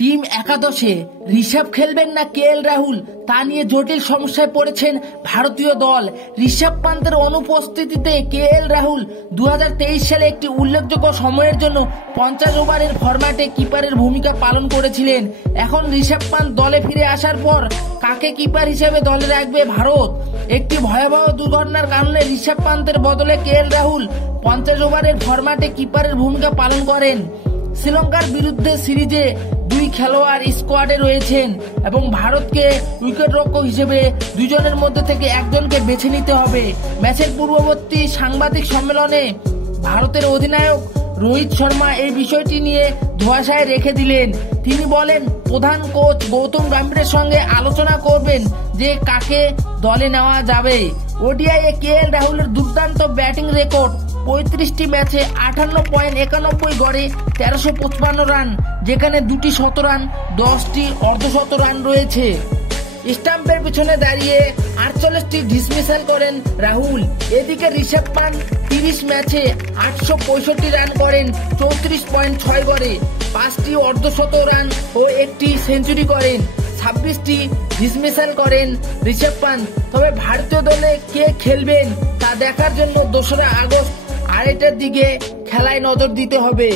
Team একাদশে ঋষভ খেলবেন না কেএল রাহুল তা নিয়ে জটিল সমস্যায় পড়েছেন ভারতীয় দল। ঋষভ পান্তের অনুপস্থিতিতে কেএল রাহুল 2023 সালে একটি উল্লেখযোগ্য সময়ের জন্য 50 ওভারের ফরম্যাটে কিপারের ভূমিকা পালন করেছিলেন। এখন ঋষভ পান্ত দলে ফিরে আসার পর কাকে কিপার হিসেবে দলে রাখবে ভারত? একটি ভয়াবহ দুর্ঘটনার কারণে ঋষভ পান্তের বদলে কেএল রাহুল 50 ওভারের ফরম্যাটে কিপারের ভূমিকা পালন করেন। শ্রীলঙ্কার বিরুদ্ধে সিরিজে দুই খেলোয়াড় স্কোয়াডে রয়েছেন এবং ভারতকে উইকেটরক্ষক হিসেবে দুজনের মধ্যে থেকে একজনকে বেছে নিতে হবে। ম্যাচের পূর্ববর্তী সাংবাদিক সম্মেলনে ভারতের অধিনায়ক রোহিত শর্মা এই বিষয়টি নিয়ে ধোঁয়াশায় রেখে দিলেন। তিনি বলেন, প্রধান কোচ গৌতম গম্ভীরের সঙ্গে আলোচনা করবেন যে কাকে দলে নেওয়া যাবে। ওডিআইয়ে কেএল রাহুলের দুর্দান্ত ব্যাটিং রেকর্ড, 35টি ম্যাচে 58.91 গড়ে 1355 রান, যেখানে 2টি শতরান 10টি অর্ধশতরান রয়েছে। স্টাম্পের পিছনে দাঁড়িয়ে 48টি ডিসমিসাল করেন রাহুল। এদিকে ঋষভ পান্ত 30 ম্যাচে 865 রান করেন 34.6 গড়ে, 5টি অর্ধশতরান ও 1টি সেঞ্চুরি করেন। 26টি ডিসমিসাল করেন ঋষভ পান্ত। তবে ভারতীয় দলে কে খেলবেন তা দেখার জন্য 2রা আগস্ট 2:30টার দিকে খেলায় নজর দিতে হবে।